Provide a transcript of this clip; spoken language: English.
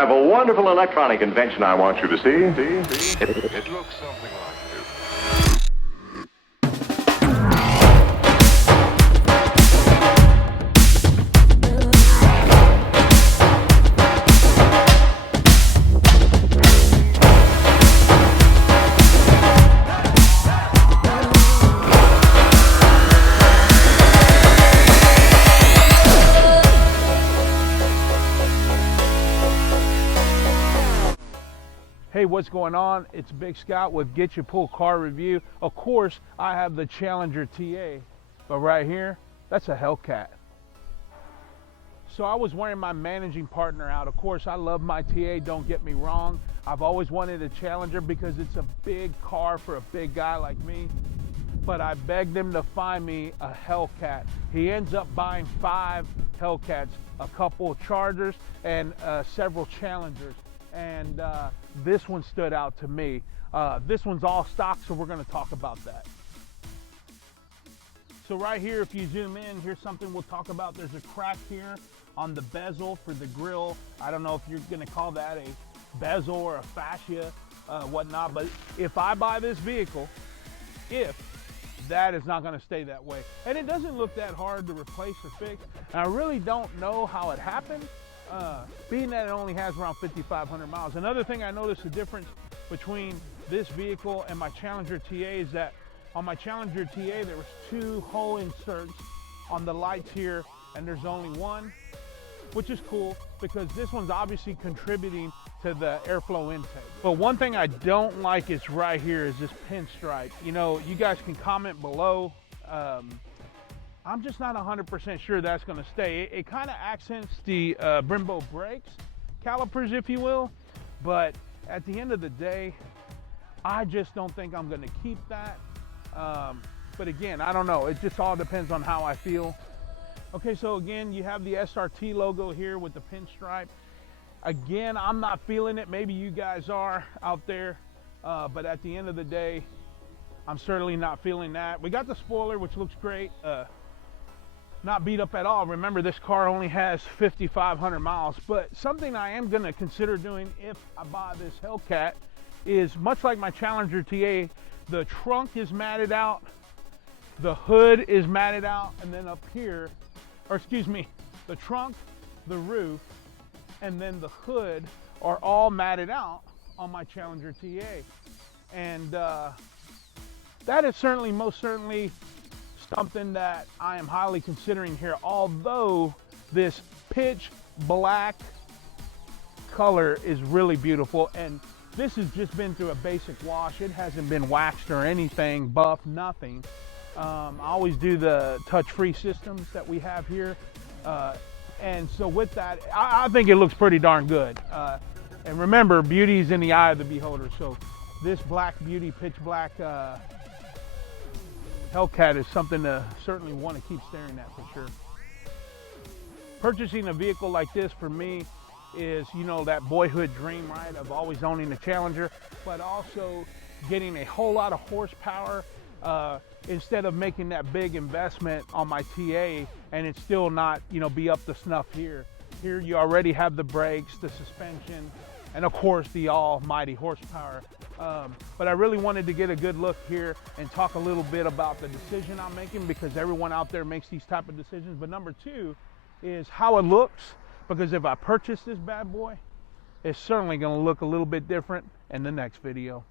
I have a wonderful electronic invention I want you to see. It looks something like this. Hey, what's going on? It's Big Scott with Getcha Pull Car Review. Of course, I have the Challenger TA, but right here, that's a Hellcat. So I was wearing my managing partner out. Of course, I love my TA, don't get me wrong. I've always wanted a Challenger because it's a big car for a big guy like me. But I begged him to find me a Hellcat. He ends up buying 5 Hellcats, a couple of Chargers, and several Challengers. And this one stood out to me. This one's all stock, so we're going to talk about that. So right here, if you zoom in, here's something we'll talk about. There's a crack here on the bezel for the grill. I don't know if you're going to call that a bezel or a fascia, whatnot, but if I buy this vehicle, that is not going to stay that way. And it doesn't look that hard to replace or fix. And I really don't know how it happened. Being that it only has around 5,500 miles. Another thing I noticed the difference between this vehicle and my Challenger TA is that on my Challenger TA there was 2 hole inserts on the lights here, and there's only one, which is cool because this one's obviously contributing to the airflow intake. But one thing I don't like is right here is this pinstripe. You know, you guys can comment below. I'm just not 100% sure that's going to stay. It kind of accents the Brembo brakes, calipers, if you will. But at the end of the day, I just don't think I'm going to keep that. But again, I don't know. It just all depends on how I feel. Okay, so again, you have the SRT logo here with the pinstripe. Again, I'm not feeling it. Maybe you guys are out there. But at the end of the day, I'm certainly not feeling that. We got the spoiler, which looks great. Not beat up at all. Remember, this car only has 5,500 miles, but something I am going to consider doing if I buy this Hellcat is much like my Challenger TA, the trunk is matted out, the hood is matted out, and then up here, or excuse me, the trunk, the roof, and then the hood are all matted out on my Challenger TA. And that is certainly, most certainly, something that I am highly considering here, although this pitch black color is really beautiful. And this has just been through a basic wash. It hasn't been waxed or anything, buff, nothing. I always do the touch-free systems that we have here. And so with that, I think it looks pretty darn good. And remember, beauty is in the eye of the beholder. So this black beauty, pitch black, Hellcat is something to certainly want to keep staring at for sure. Purchasing a vehicle like this for me is, you know, that boyhood dream, right, of always owning a Challenger, but also getting a whole lot of horsepower instead of making that big investment on my TA and it's still not, you know, be up to snuff here. Here you already have the brakes, the suspension, and of course the almighty horsepower. But I really wanted to get a good look here and talk a little bit about the decision I'm making, because everyone out there makes these type of decisions. But number 2 is how it looks, because if I purchase this bad boy, it's certainly going to look a little bit different in the next video.